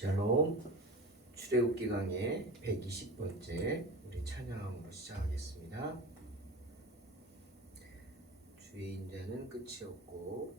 샬롬. 출애굽기 강의 120번째 우리 찬양으로 시작하겠습니다. 주의 인자는 끝이 없고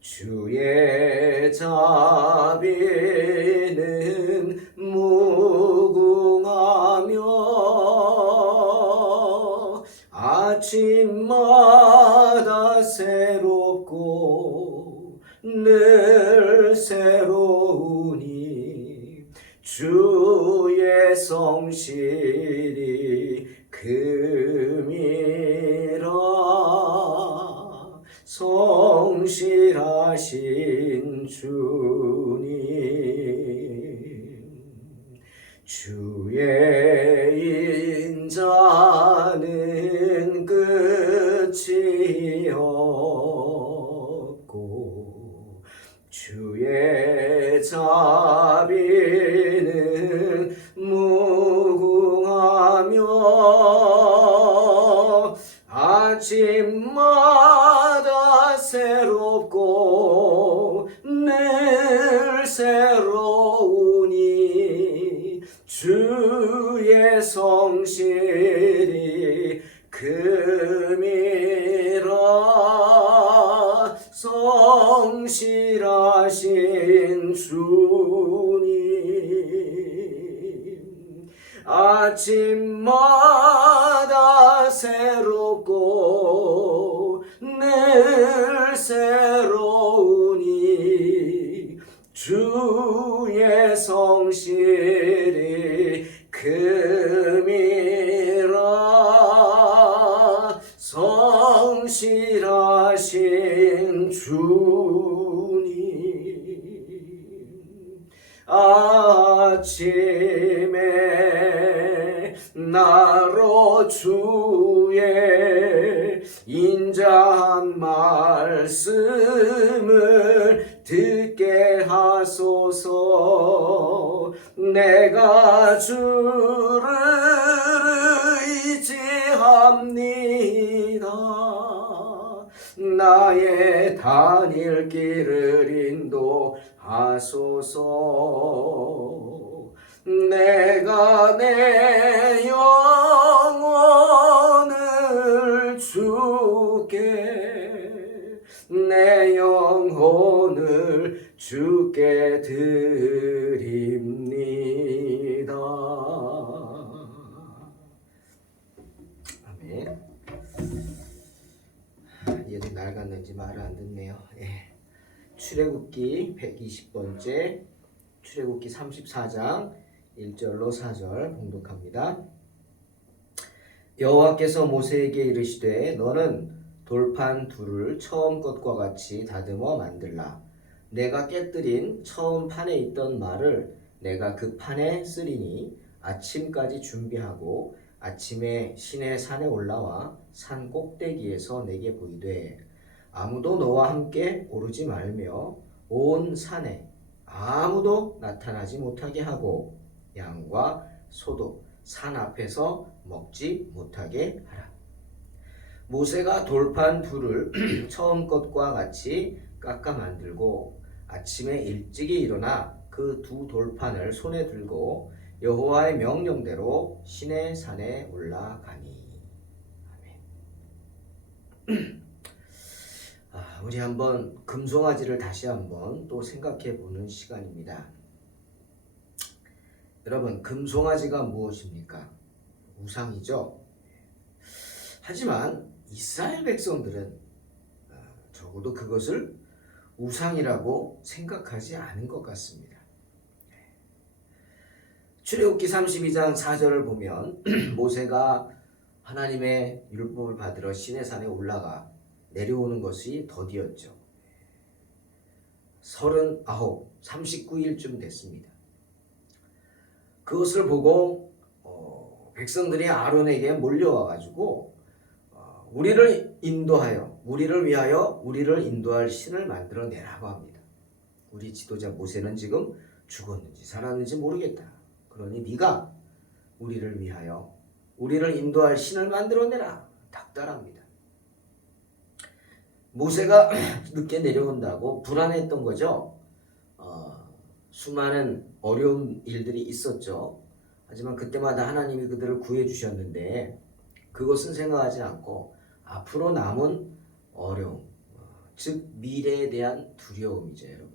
주의 자비는 무궁하며 아침마다 새롭고 늘 새로우니 주의 성실이 금이라. 성실하신 주님, 주의 인자는 끝이 없고 주의 자비는 무궁하며 아침마다 새롭고 늘 새로우니 주의 성실이 금이라. 성실하신 주님, 아침마다 새롭고 늘 새로우니 주의 성실이 금이라. 성실하신 주님, 아침에 나로 주의 인자한 말씀을 듣게 하소서. 내가 주를 의지합니다. 나의 다닐 길을 인도하소서. 내가 내 영혼을 주께, 내 영혼을 주께 드립니다. 아멘. 얘도 낡았는지 말을 안 듣네요. 출애굽기 120번째 출애굽기 34장 1절로 4절 봉독합니다. 여호와께서 모세에게 이르시되 너는 돌판 둘을 처음 것과 같이 다듬어 만들라. 내가 깨뜨린 처음 판에 있던 말을 내가 그 판에 쓰리니 아침까지 준비하고 아침에 시내 산에 올라와 산 꼭대기에서 내게 보이되 아무도 너와 함께 오르지 말며 온 산에 아무도 나타나지 못하게 하고 양과 소도 산 앞에서 먹지 못하게 하라. 모세가 돌판 둘을 처음 것과 같이 깎아 만들고 아침에 일찍이 일어나 그 두 돌판을 손에 들고 여호와의 명령대로 시내 산에 올라가니. 아멘. 우리 한번 금송아지를 다시 한번 또 생각해 보는 시간입니다. 여러분, 금송아지가 무엇입니까? 우상이죠. 하지만 이스라엘 백성들은 적어도 그것을 우상이라고 생각하지 않은 것 같습니다. 출애굽기 32장 4절을 보면 모세가 하나님의 율법을 받으러 시내산에 올라가 내려오는 것이 더디었죠. 39, 39일쯤 됐습니다. 그것을 보고 백성들이 아론에게 몰려와가지고 우리를 인도하여, 우리를 위하여 우리를 인도할 신을 만들어내라고 합니다. 우리 지도자 모세는 지금 죽었는지 살았는지 모르겠다. 그러니 네가 우리를 위하여 우리를 인도할 신을 만들어내라. 닥달합니다. 모세가 늦게 내려온다고 불안했던 거죠. 수많은 어려운 일들이 있었죠. 하지만 그때마다 하나님이 그들을 구해주셨는데 그것은 생각하지 않고 앞으로 남은 어려움, 즉 미래에 대한 두려움이죠, 여러분.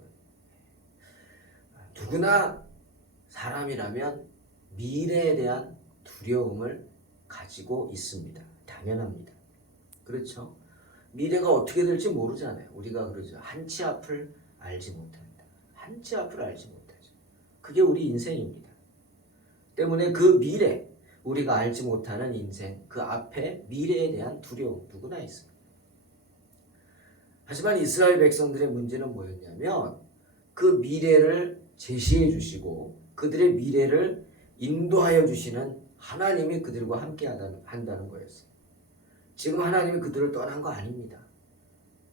누구나 사람이라면 미래에 대한 두려움을 가지고 있습니다. 당연합니다. 그렇죠? 미래가 어떻게 될지 모르잖아요. 우리가 그러죠. 한치 앞을 알지 못한다. 한치 앞을 알지 못하죠. 그게 우리 인생입니다. 때문에 그 미래, 우리가 알지 못하는 인생, 그 앞에 미래에 대한 두려움 누구나 있습니다. 하지만 이스라엘 백성들의 문제는 뭐였냐면 그 미래를 제시해 주시고 그들의 미래를 인도하여 주시는 하나님이 그들과 함께 한다는 거였어요. 지금 하나님이 그들을 떠난 거 아닙니다.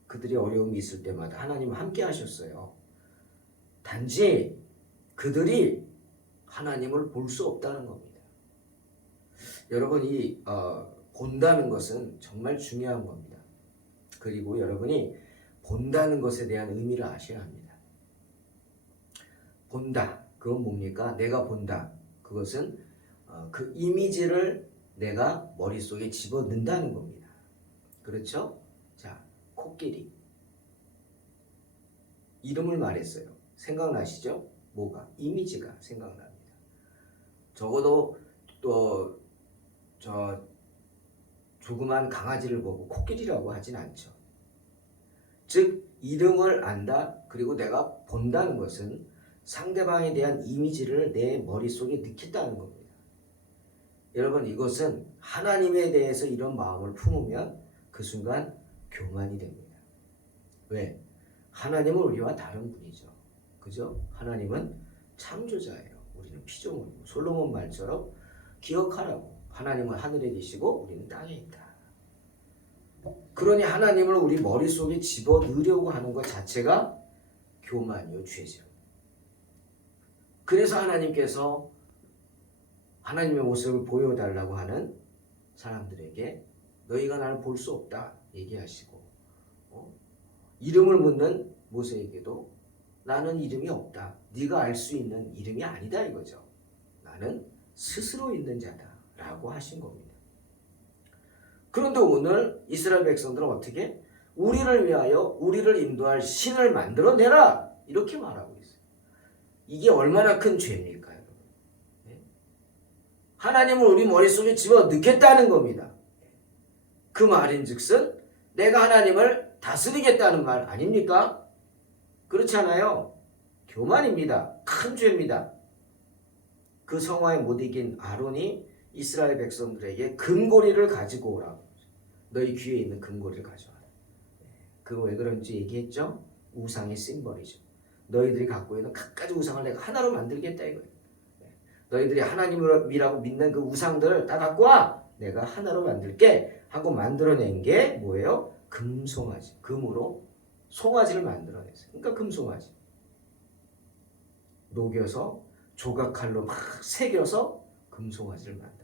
그들이 어려움이 있을 때마다 하나님은 함께 하셨어요. 단지 그들이 하나님을 볼 수 없다는 겁니다. 여러분이 본다는 것은 정말 중요한 겁니다. 그리고 여러분이 본다는 것에 대한 의미를 아셔야 합니다. 본다, 그건 뭡니까? 내가 본다. 그것은 그 이미지를 내가 머릿속에 집어넣는다는 겁니다. 그렇죠? 자, 코끼리. 이름을 말했어요. 생각나시죠? 뭐가? 이미지가 생각납니다. 적어도 또 조그만 강아지를 보고 코끼리라고 하진 않죠. 즉 이름을 안다, 그리고 내가 본다는 것은 상대방에 대한 이미지를 내 머릿속에 넣겠다는 겁니다. 여러분, 이것은 하나님에 대해서 이런 마음을 품으면 그 순간 교만이 됩니다. 왜? 하나님은 우리와 다른 분이죠. 그죠? 하나님은 창조자예요. 우리는 피조물이고, 솔로몬 말처럼 기억하라고. 하나님은 하늘에 계시고 우리는 땅에 있다. 그러니 하나님을 우리 머릿속에 집어넣으려고 하는 것 자체가 교만이요, 죄죠. 그래서 하나님께서 하나님의 모습을 보여달라고 하는 사람들에게 너희가 나를 볼 수 없다 얘기하시고, 이름을 묻는 모세에게도 나는 이름이 없다. 네가 알 수 있는 이름이 아니다 이거죠. 나는 스스로 있는 자다 라고 하신 겁니다. 그런데 오늘 이스라엘 백성들은 어떻게? 우리를 위하여 우리를 인도할 신을 만들어내라 이렇게 말하고 있어요. 이게 얼마나 큰 죄입니까, 여러분? 하나님을 우리 머릿속에 집어넣겠다는 겁니다. 그 말인즉슨 내가 하나님을 다스리겠다는 말 아닙니까? 그렇지 않아요? 교만입니다. 큰 죄입니다. 그 성화에 못 이긴 아론이 이스라엘 백성들에게 금고리를 가지고 오라고. 너희 귀에 있는 금고리를 가져와라. 그거 왜 그런지 얘기했죠? 우상의 심벌이죠. 너희들이 갖고 있는 갖가지 우상을 내가 하나로 만들겠다 이거예요. 너희들이 하나님이라고 믿는 그 우상들을 다 갖고 와. 내가 하나로 만들게 하고 만들어낸 게 뭐예요? 금송아지. 금으로 송아지를 만들어냈어요. 그러니까 금송아지. 녹여서 조각칼로 막 새겨서 금송아지를 만들었어요.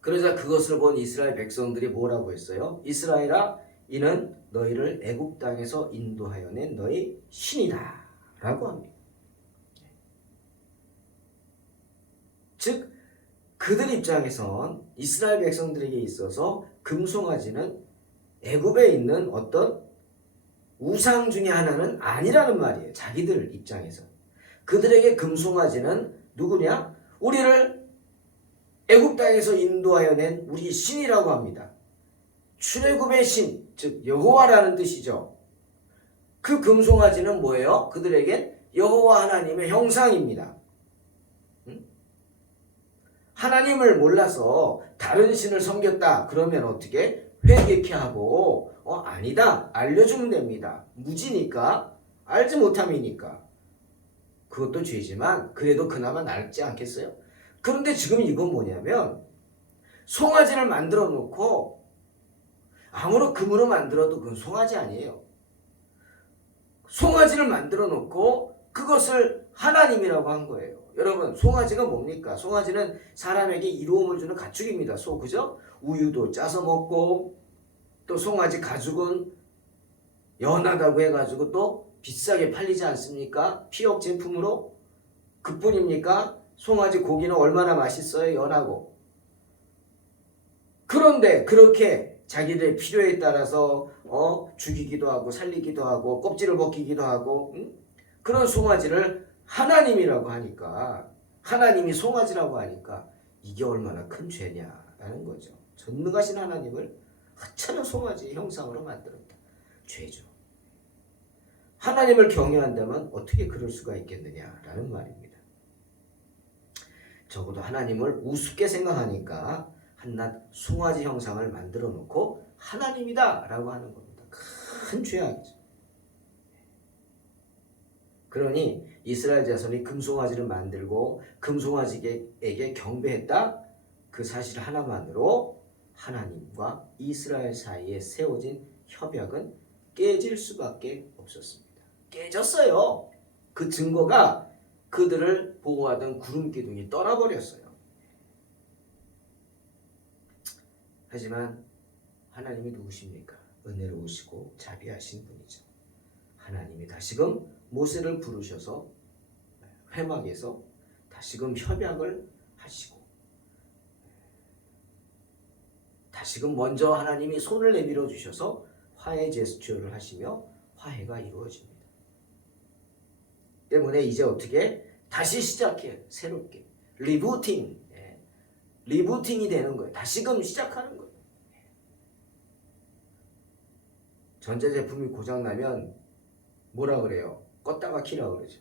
그러자 그것을 본 이스라엘 백성들이 뭐라고 했어요? 이스라엘아, 이는 너희를 애굽 땅에서 인도하여 낸 너희 신이다 라고 합니다. 즉 그들 입장에선 이스라엘 백성들에게 있어서 금송아지는 애굽에 있는 어떤 우상 중에 하나는 아니라는 말이에요. 자기들 입장에서. 그들에게 금송아지는 누구냐? 우리를 애굽 땅에서 인도하여 낸 우리 신이라고 합니다. 출애굽의 신, 즉 여호와라는 뜻이죠. 그 금송아지는 뭐예요? 그들에겐 여호와 하나님의 형상입니다. 하나님을 몰라서 다른 신을 섬겼다. 그러면 어떻게? 회개케 하고 아니다 알려주면 됩니다. 무지니까 알지 못함이니까 그것도 죄지만 그래도 그나마 낫지 않겠어요? 그런데 지금 이건 뭐냐면 송아지를 만들어 놓고 아무런 금으로 만들어도 그건 송아지 아니에요. 송아지를 만들어 놓고 그것을 하나님이라고 한 거예요. 여러분 송아지가 뭡니까? 송아지는 사람에게 이로움을 주는 가축입니다. 그죠? 우유도 짜서 먹고 또 송아지 가죽은 연하다고 해가지고 또 비싸게 팔리지 않습니까? 피혁 제품으로 그뿐입니까? 송아지 고기는 얼마나 맛있어요? 연하고. 그런데 그렇게 자기들의 필요에 따라서 죽이기도 하고 살리기도 하고 껍질을 벗기기도 하고 그런 송아지를 하나님이라고 하니까 하나님이 송아지라고 하니까 이게 얼마나 큰 죄냐라는 거죠. 전능하신 하나님을 하찮은 송아지 형상으로 만들었다. 죄죠. 하나님을 경외한다면 어떻게 그럴 수가 있겠느냐라는 말입니다. 적어도 하나님을 우습게 생각하니까 한낱 송아지 형상을 만들어 놓고 하나님이다 라고 하는 겁니다. 큰 죄악이죠. 그러니 이스라엘 자손이 금송아지를 만들고 금송아지에게 경배했다. 그 사실 하나만으로 하나님과 이스라엘 사이에 세워진 협약은 깨질 수밖에 없었습니다. 깨졌어요. 그 증거가 그들을 보호하던 구름기둥이 떠나버렸어요. 하지만 하나님이 누구십니까? 은혜로우시고 자비하신 분이죠. 하나님이 다시금 모세를 부르셔서 회막에서 다시금 협약을 하시고 다시금 먼저 하나님이 손을 내밀어 주셔서 화해 제스처를 하시며 화해가 이루어집니다. 때문에 이제 어떻게 다시 시작해 새롭게 리부팅이 되는 거예요. 다시금 시작하는 거예요. 전자제품이 고장나면 뭐라 그래요? 껐다가 키라 그러죠.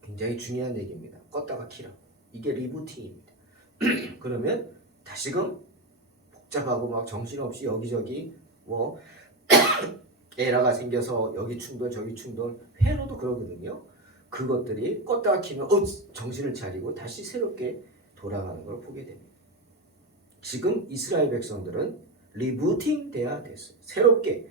굉장히 중요한 얘기입니다. 껐다가 키라. 이게 리부팅입니다. 그러면 다시금 복잡하고 막 정신없이 여기저기 뭐 에러가 생겨서 여기 충돌 저기 충돌 회로도 그러거든요. 그것들이 껐다가 키면 정신을 차리고 다시 새롭게 돌아가는 걸 보게 됩니다. 지금 이스라엘 백성들은 리부팅 돼야 됐어요. 새롭게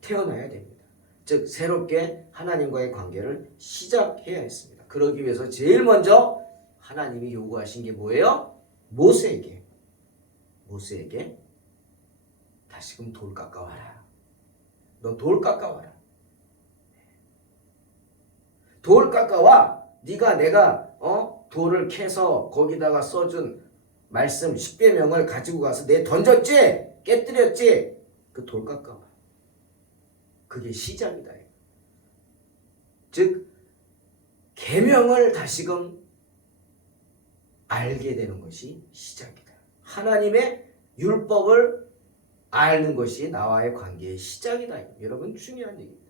태어나야 됩니다. 즉 새롭게 하나님과의 관계를 시작해야 했습니다. 그러기 위해서 제일 먼저 하나님이 요구하신 게 뭐예요? 모세에게 다시금 돌 깎아와라. 너 돌 깎아와라. 돌 깎아와. 내가 돌을 캐서 거기다가 써준 말씀 십계명을 가지고 가서 내 던졌지? 깨뜨렸지? 그 돌 깎아와. 그게 시작이다. 즉 계명을 다시금 알게 되는 것이 시작이다. 하나님의 율법을 아는 것이 나와의 관계의 시작이다. 여러분 중요한 얘기입니다.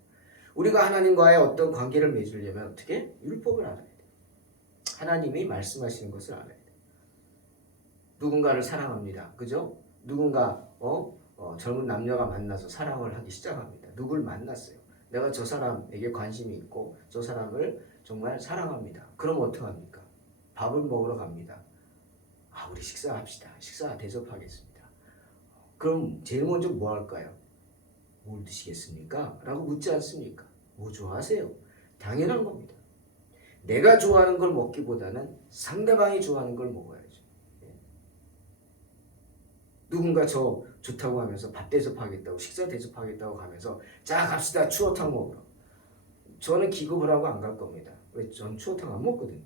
우리가 하나님과의 어떤 관계를 맺으려면 어떻게? 율법을 알아야 돼요. 하나님이 말씀하시는 것을 알아야 돼요. 누군가를 사랑합니다. 그죠? 누군가 젊은 남녀가 만나서 사랑을 하기 시작합니다. 누굴 만났어요. 내가 저 사람에게 관심이 있고 저 사람을 정말 사랑합니다. 그럼 어떡합니까? 밥을 먹으러 갑니다. 우리 식사합시다. 식사 대접하겠습니다. 그럼 제일 먼저 뭐 할까요? 뭘 드시겠습니까? 라고 묻지 않습니까? 뭐 좋아하세요? 당연한 겁니다. 내가 좋아하는 걸 먹기보다는 상대방이 좋아하는 걸 먹어야죠. 누군가 저 좋다고 하면서 밥 대접하겠다고 식사 대접하겠다고 하면서 자 갑시다 추어탕 먹으러. 저는 기겁을 하고 안 갈 겁니다. 왜? 전 추어탕 안 먹거든요.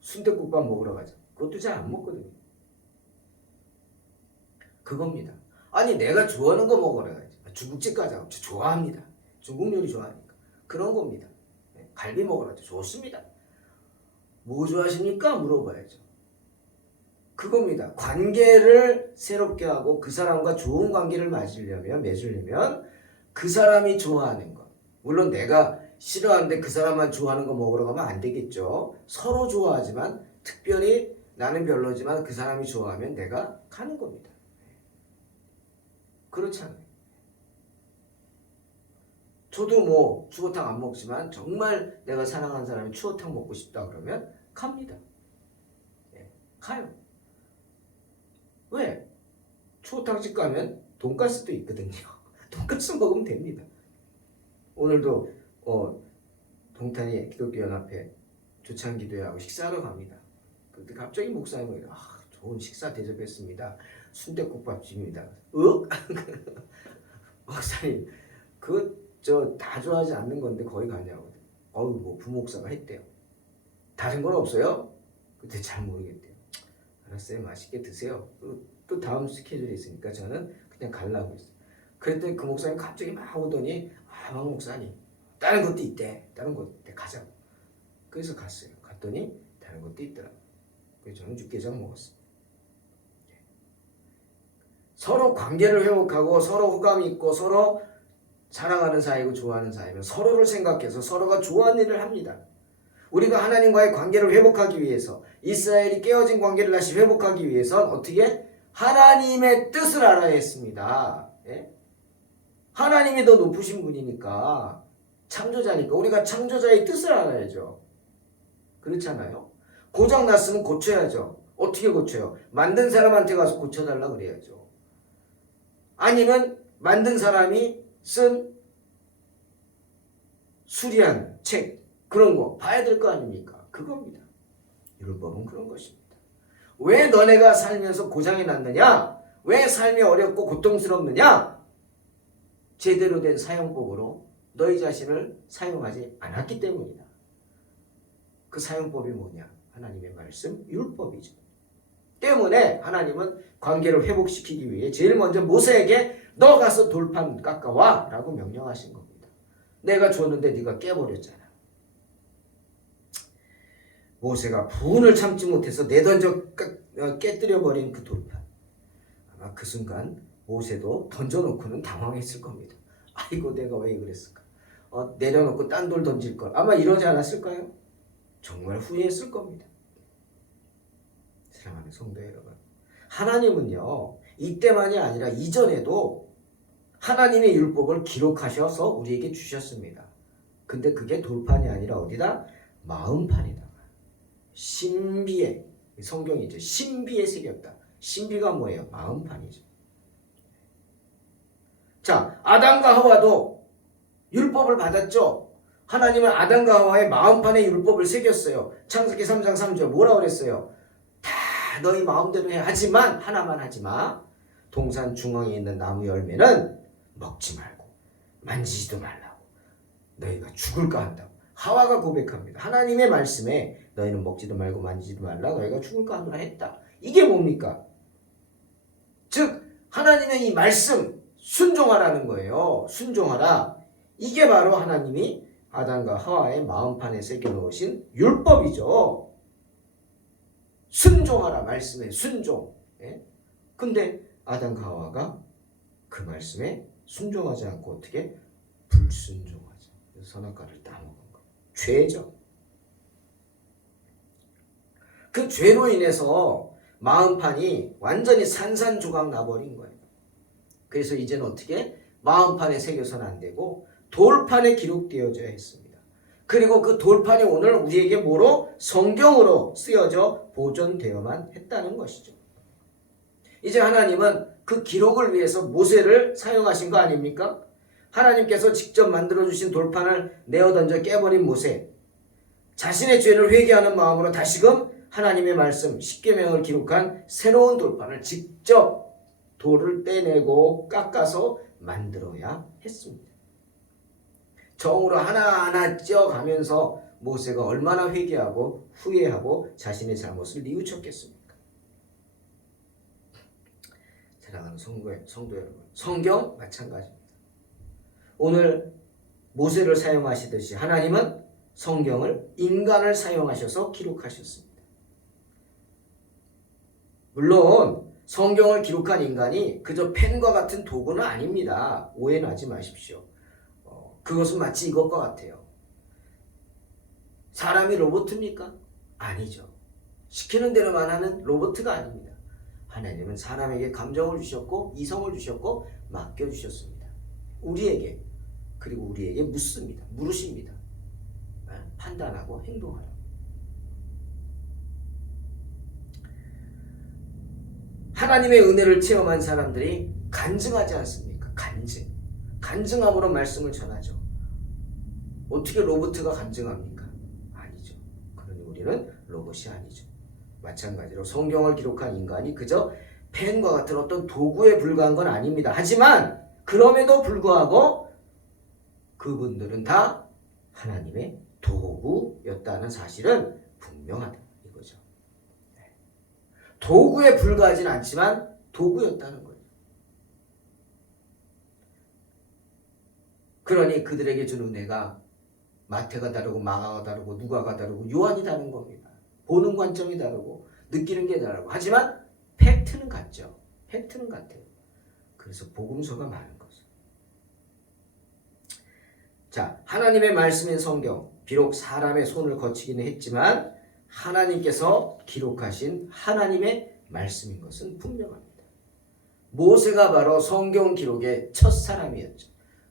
순댓국밥 먹으러 가자. 그것도 잘 안 먹거든요. 그겁니다. 아니 내가 좋아하는 거 먹으러 가야지. 중국집 가자. 저 좋아합니다. 중국 요리 좋아하니까. 그런 겁니다. 갈비 먹으러 가자. 좋습니다. 뭐 좋아하십니까? 물어봐야죠. 그겁니다. 관계를 새롭게 하고 그 사람과 좋은 관계를 맺으려면 그 사람이 좋아하는 것. 물론 내가 싫어하는데 그 사람만 좋아하는 거 먹으러 가면 안 되겠죠. 서로 좋아하지만 특별히 나는 별로지만 그 사람이 좋아하면 내가 가는 겁니다. 그렇잖아요. 저도 뭐 추어탕 안 먹지만 정말 내가 사랑하는 사람이 추어탕 먹고 싶다 그러면 갑니다. 가요. 왜? 추어탕집 가면 돈가스도 있거든요. 돈가스 먹으면 됩니다. 오늘도 동탄이 기독교연합회 조찬기도회하고 식사하러 갑니다. 근데 갑자기 목사님이 좋은 식사 대접했습니다. 순댓국밥집입니다. 목사님 저 다 좋아하지 않는 건데 거기 가냐고. 뭐 부목사가 했대요. 다른 건 없어요? 근데 잘 모르겠대요. 알았어요. 맛있게 드세요. 또 다음 스케줄이 있으니까 저는 그냥 가려고 했어요. 그랬더니 그 목사님 갑자기 막 오더니 막 목사님 다른 것도 있대. 다른 것도 있대. 가자고. 그래서 갔어요. 갔더니 다른 것도 있더라고요. 그래서 저는 육개장 먹었어요. 서로 관계를 회복하고 서로 호감이 있고 서로 사랑하는 사이고 좋아하는 사이면 서로를 생각해서 서로가 좋아하는 일을 합니다. 우리가 하나님과의 관계를 회복하기 위해서 이스라엘이 깨어진 관계를 다시 회복하기 위해선 어떻게? 하나님의 뜻을 알아야 했습니다. 예? 하나님이 더 높으신 분이니까 창조자니까 우리가 창조자의 뜻을 알아야죠. 그렇잖아요. 고장났으면 고쳐야죠. 어떻게 고쳐요? 만든 사람한테 가서 고쳐달라 그래야죠. 아니면 만든 사람이 쓴 수리한 책 그런 거 봐야 될 거 아닙니까? 그겁니다. 율법은 그런 것입니다. 왜 너네가 살면서 고장이 났느냐? 왜 삶이 어렵고 고통스럽느냐? 제대로 된 사용법으로 너희 자신을 사용하지 않았기 때문이다. 그 사용법이 뭐냐? 하나님의 말씀, 율법이죠. 때문에 하나님은 관계를 회복시키기 위해 제일 먼저 모세에게 너 가서 돌판 깎아와 라고 명령하신 겁니다. 내가 줬는데 네가 깨버렸잖아. 모세가 분을 참지 못해서 내던져 깨뜨려버린 그 돌판. 아마 그 순간 모세도 던져놓고는 당황했을 겁니다. 아이고 내가 왜 그랬을까. 내려놓고 딴 돌 던질 걸. 아마 이러지 않았을까요? 정말 후회했을 겁니다. 사랑하는 성도 여러분, 하나님은요 이때만이 아니라 이전에도 하나님의 율법을 기록하셔서 우리에게 주셨습니다. 근데 그게 돌판이 아니라 어디다? 마음판이다. 신비에, 성경이죠. 신비에 새겼다. 신비가 뭐예요? 마음판이죠. 자, 아담과 하와도 율법을 받았죠. 하나님은 아담과 하와의 마음판에 율법을 새겼어요. 창세기 3장 3절 뭐라 그랬어요? 다 너희 마음대로 해. 하지만 하나만 하지 마. 동산 중앙에 있는 나무 열매는 먹지 말고 만지지도 말라고. 너희가 죽을까 한다고. 하와가 고백합니다. 하나님의 말씀에 너희는 먹지도 말고 만지지도 말라. 너희가 죽을까 하노라 했다. 이게 뭡니까? 즉 하나님의 이 말씀 순종하라는 거예요. 순종하라. 이게 바로 하나님이 아담과 하와의 마음판에 새겨놓으신 율법이죠. 순종하라. 말씀에 순종. 예? 근데 아담과 하와가 그 말씀에 순종하지 않고 어떻게? 불순종하죠. 선악과를 따먹은 거. 죄죠. 그 죄로 인해서 마음판이 완전히 산산조각 나버린 거예요. 그래서 이제는 어떻게? 마음판에 새겨서는 안 되고 돌판에 기록되어져야 했습니다. 그리고 그 돌판이 오늘 우리에게 뭐로? 성경으로 쓰여져 보존되어만 했다는 것이죠. 이제 하나님은 그 기록을 위해서 모세를 사용하신 거 아닙니까? 하나님께서 직접 만들어주신 돌판을 내어던져 깨버린 모세. 자신의 죄를 회개하는 마음으로 다시금 하나님의 말씀 십계명을 기록한 새로운 돌판을 직접 돌을 떼내고 깎아서 만들어야 했습니다. 정으로 하나하나 찧어가면서 모세가 얼마나 회개하고 후회하고 자신의 잘못을 뉘우쳤겠습니까? 사랑하는 성도 여러분, 성경 마찬가지입니다. 오늘 모세를 사용하시듯이 하나님은 성경을 인간을 사용하셔서 기록하셨습니다. 물론 성경을 기록한 인간이 그저 펜과 같은 도구는 아닙니다. 오해는 하지 마십시오. 그것은 마치 이것과 같아요. 사람이 로봇입니까? 아니죠. 시키는 대로만 하는 로봇가 아닙니다. 하나님은 사람에게 감정을 주셨고 이성을 주셨고 맡겨주셨습니다. 우리에게, 그리고 우리에게 묻습니다. 물으십니다. 판단하고 행동하라. 하나님의 은혜를 체험한 사람들이 간증하지 않습니까? 간증함으로 말씀을 전하죠. 어떻게 로봇가 간증합니까? 아니죠. 그러니 우리는 로봇이 아니죠. 마찬가지로 성경을 기록한 인간이 그저 펜과 같은 어떤 도구에 불과한 건 아닙니다. 하지만 그럼에도 불구하고 그분들은 다 하나님의 도구였다는 사실은 분명하다 이거죠. 도구에 불과하진 않지만 도구였다는 거예요. 그러니 그들에게 준 은혜가 마태가 다르고 마가가 다르고 누가가 다르고 요한이 다른 겁니다. 보는 관점이 다르고 느끼는 게 다르고 하지만 팩트는 같죠. 팩트는 같아요. 그래서 복음서가 많은 거죠. 자, 하나님의 말씀인 성경, 비록 사람의 손을 거치기는 했지만 하나님께서 기록하신 하나님의 말씀인 것은 분명합니다. 모세가 바로 성경 기록의 첫 사람이었죠.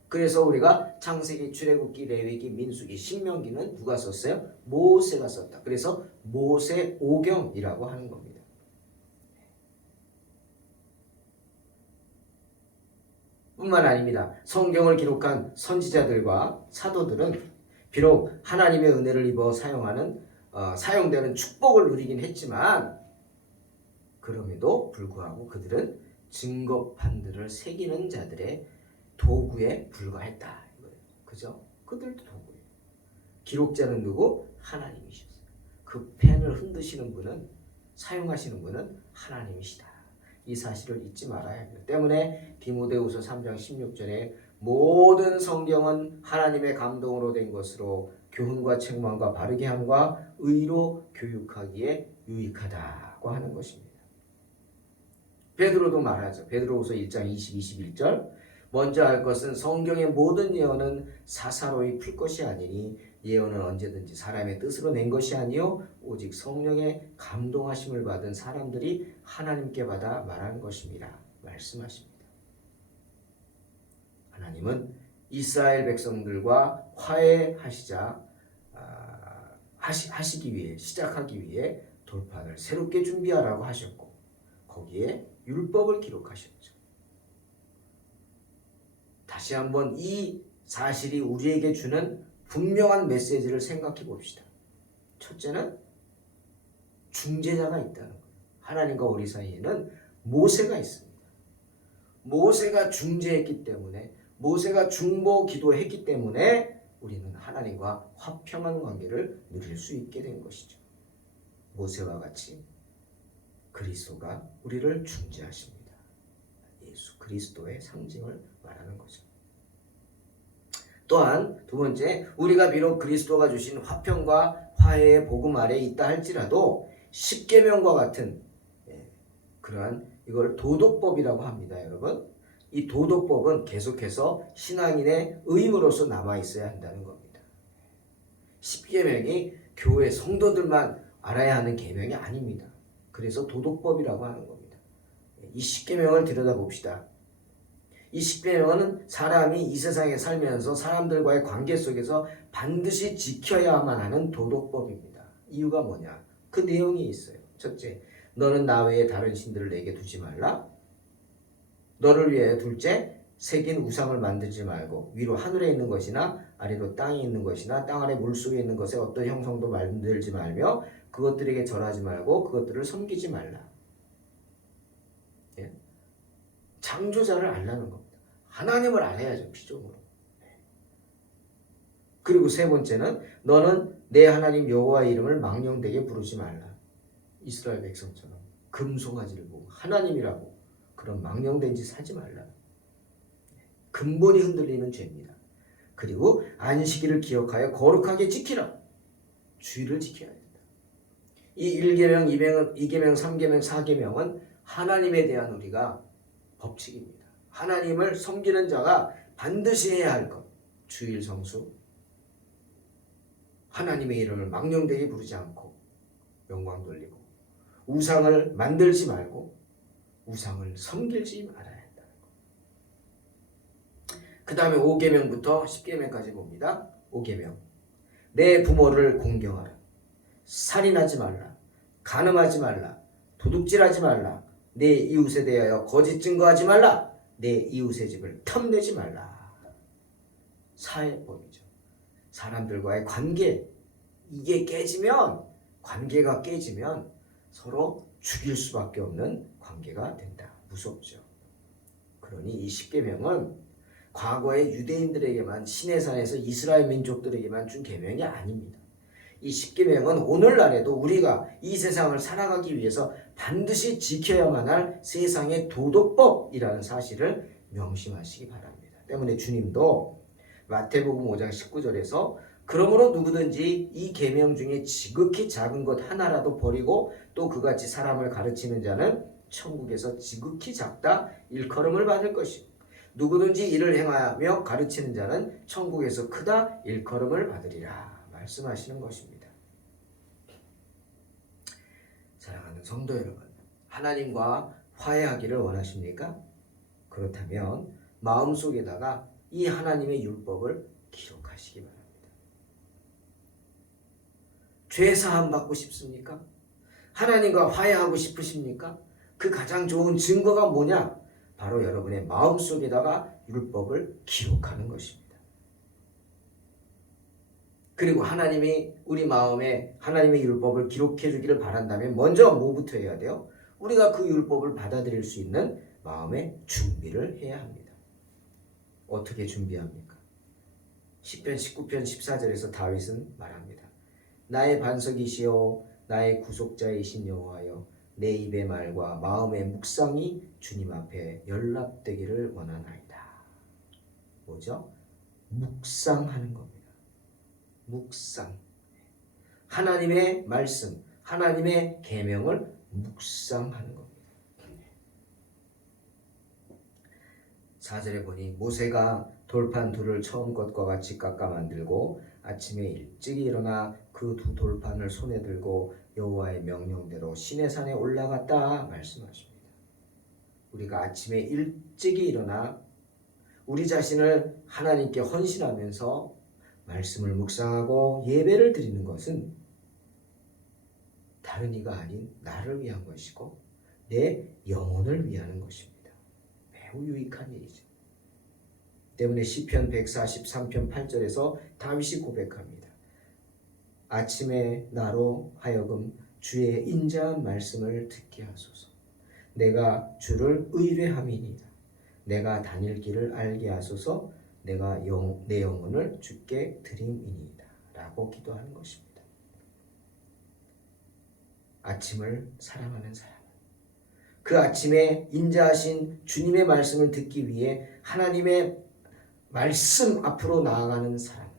그래서 우리가 창세기, 출애굽기, 레위기, 민수기, 신명기는 누가 썼어요? 모세가 썼다. 그래서 모세오경이라고 하는 겁니다. 뿐만 아닙니다. 성경을 기록한 선지자들과 사도들은 비록 하나님의 은혜를 입어 사용되는 축복을 누리긴 했지만 그럼에도 불구하고 그들은 증거판들을 새기는 자들의 도구에 불과했다. 이거예요. 그죠? 그들도 도구예요. 기록자는 누구? 하나님이셨어요. 그 펜을 흔드시는 분은, 사용하시는 분은 하나님이시다. 이 사실을 잊지 말아야 합니다. 때문에 디모데후서 3장 16절에 모든 성경은 하나님의 감동으로 된 것으로 교훈과 책망과 바르게 함과 의로 교육하기에 유익하다고 하는 것입니다. 베드로도 말하죠. 베드로후서 1장 20, 21절 먼저 알 것은 성경의 모든 예언은 사사로이 풀 것이 아니니 예언은 언제든지 사람의 뜻으로 낸 것이 아니요 오직 성령의 감동하심을 받은 사람들이 하나님께 받아 말하는 것입니다. 말씀하십니다. 하나님은 이스라엘 백성들과 시작하기 위해 돌판을 새롭게 준비하라고 하셨고 거기에 율법을 기록하셨죠. 다시 한번 이 사실이 우리에게 주는 분명한 메시지를 생각해 봅시다. 첫째는 중재자가 있다는 거예요. 하나님과 우리 사이에는 모세가 있습니다. 모세가 중재했기 때문에, 모세가 중보 기도했기 때문에 우리는 하나님과 화평한 관계를 누릴 수 있게 된 것이죠. 모세와 같이 그리스도가 우리를 중재하십니다. 예수 그리스도의 상징을 말하는 거죠. 또한 두 번째, 우리가 비록 그리스도가 주신 화평과 화해의 복음 아래 있다 할지라도 십계명과 같은 그러한 이걸 도덕법이라고 합니다. 여러분, 이 도덕법은 계속해서 신앙인의 의무로서 남아 있어야 한다는 겁니다. 십계명이 교회 성도들만 알아야 하는 계명이 아닙니다. 그래서 도덕법이라고 하는 겁니다. 이 십계명을 들여다봅시다. 이 십계명은 사람이 이 세상에 살면서 사람들과의 관계 속에서 반드시 지켜야만 하는 도덕법입니다. 이유가 뭐냐? 그 내용이 있어요. 첫째, 너는 나 외에 다른 신들을 내게 두지 말라. 너를 위해 둘째, 새긴 우상을 만들지 말고 위로 하늘에 있는 것이나 아래로 땅에 있는 것이나 땅 아래 물속에 있는 것에 어떤 형성도 만들지 말며 그것들에게 절하지 말고 그것들을 섬기지 말라. 창조자를 알라는 겁니다. 하나님을 알아야죠. 피조물로. 그리고 세 번째는 너는 내 하나님 여호와의 이름을 망령되게 부르지 말라. 이스라엘 백성처럼 금송아지를 보고 하나님이라고 그런 망령된 짓 하지 말라. 근본이 흔들리는 죄입니다. 그리고 안식일을 기억하여 거룩하게 지키라. 주의를 지켜야 된다. 이 1계명, 2계명, 3계명, 4계명은 하나님에 대한 우리가 법칙입니다. 하나님을 섬기는 자가 반드시 해야 할 것. 주일 성수, 하나님의 이름을 망령되게 부르지 않고 영광 돌리고 우상을 만들지 말고 우상을 섬기지 말아야 한다. 그 다음에 5계명부터 10계명까지 봅니다. 5계명. 내 부모를 공경하라. 살인하지 말라. 간음하지 말라. 도둑질하지 말라. 내 이웃에 대하여 거짓 증거하지 말라. 내 이웃의 집을 탐내지 말라. 사회법이죠. 사람들과의 관계, 이게 깨지면, 관계가 깨지면 서로 죽일 수밖에 없는 관계가 된다. 무섭죠. 그러니 이 10계명은 과거의 유대인들에게만, 시내산에서 이스라엘 민족들에게만 준 계명이 아닙니다. 이 10계명은 오늘날에도 우리가 이 세상을 살아가기 위해서 반드시 지켜야만 할 세상의 도덕법이라는 사실을 명심하시기 바랍니다. 때문에 주님도 마태복음 5장 19절에서 그러므로 누구든지 이 계명 중에 지극히 작은 것 하나라도 버리고 또 그같이 사람을 가르치는 자는 천국에서 지극히 작다 일컬음을 받을 것이고 누구든지 이를 행하며 가르치는 자는 천국에서 크다 일컬음을 받으리라 말씀하시는 것입니다. 사랑하는 성도 여러분, 하나님과 화해하기를 원하십니까? 그렇다면 마음속에다가 이 하나님의 율법을 기록하시기 바랍니다. 죄 사함 받고 싶습니까? 하나님과 화해하고 싶으십니까? 그 가장 좋은 증거가 뭐냐? 바로 여러분의 마음속에다가 율법을 기록하는 것입니다. 그리고 하나님이 우리 마음에 하나님의 율법을 기록해 주기를 바란다면 먼저 뭐부터 해야 돼요? 우리가 그 율법을 받아들일 수 있는 마음의 준비를 해야 합니다. 어떻게 준비합니까? 시편 19편 14절에서 다윗은 말합니다. 나의 반석이시여 나의 구속자이신 여호와여 내 입의 말과 마음의 묵상이 주님 앞에 연락되기를 원하나이다. 뭐죠? 묵상하는 겁니다. 묵상. 하나님의 말씀, 하나님의 계명을 묵상하는 겁니다. 4절에 보니 모세가 돌판 둘을 처음 것과 같이 깎아 만들고 아침에 일찍 일어나 그 두 돌판을 손에 들고 여호와의 명령대로 시내산에 올라갔다 말씀하십니다. 우리가 아침에 일찍 일어나 우리 자신을 하나님께 헌신하면서 말씀을 묵상하고 예배를 드리는 것은 다른 이가 아닌 나를 위한 것이고 내 영혼을 위하는 것입니다. 매우 유익한 일이죠. 때문에 시편 143편 8절에서 다윗이 고백합니다. 아침에 나로 하여금 주의 인자한 말씀을 듣게 하소서. 내가 주를 의뢰함이니이다. 내가 다닐 길을 알게 하소서. 내가 내 영혼을 주께 드림이니이다. 라고 기도하는 것입니다. 아침을 사랑하는 사람, 그 아침에 인자하신 주님의 말씀을 듣기 위해 하나님의 말씀 앞으로 나아가는 사람,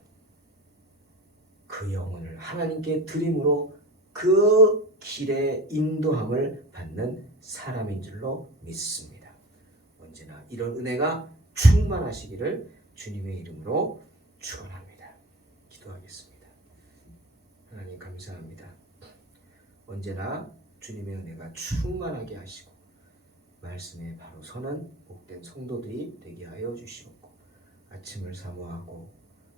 그 영혼을 하나님께 드림으로 그 길의 인도함을 받는 사람인 줄로 믿습니다. 언제나 이런 은혜가 충만하시기를 주님의 이름으로 축원합니다. 기도하겠습니다. 하나님 감사합니다. 언제나 주님의 은혜가 충만하게 하시고 말씀에 바로 서는 복된 성도들이 되게 하여 주시옵고 아침을 사모하고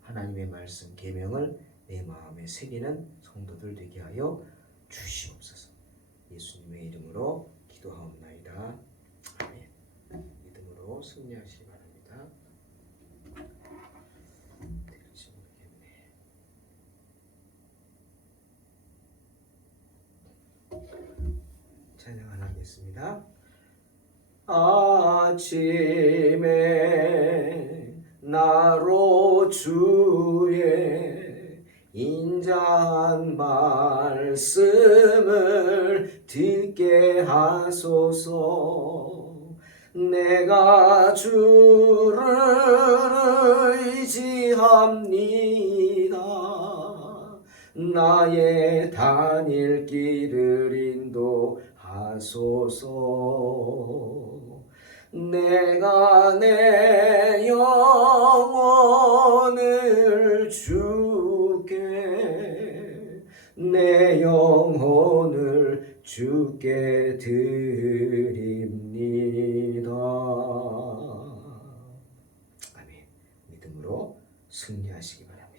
하나님의 말씀 계명을 내 마음에 새기는 성도들 되게 하여 주시옵소서. 예수님의 이름으로 기도하옵나이다. 아멘. 믿음으로 승리하시기 바랍니다. 될지 모르겠네. 찬양 하나 하겠습니다. 아침에 나로 주의 인자한 말씀을 듣게 하소서. 내가 주를 의지합니다. 나의 다닐 길을 인도하소서. 내가 내 영혼을 주께 내 영혼을 주께 믿음으로 승리하시기 바랍니다.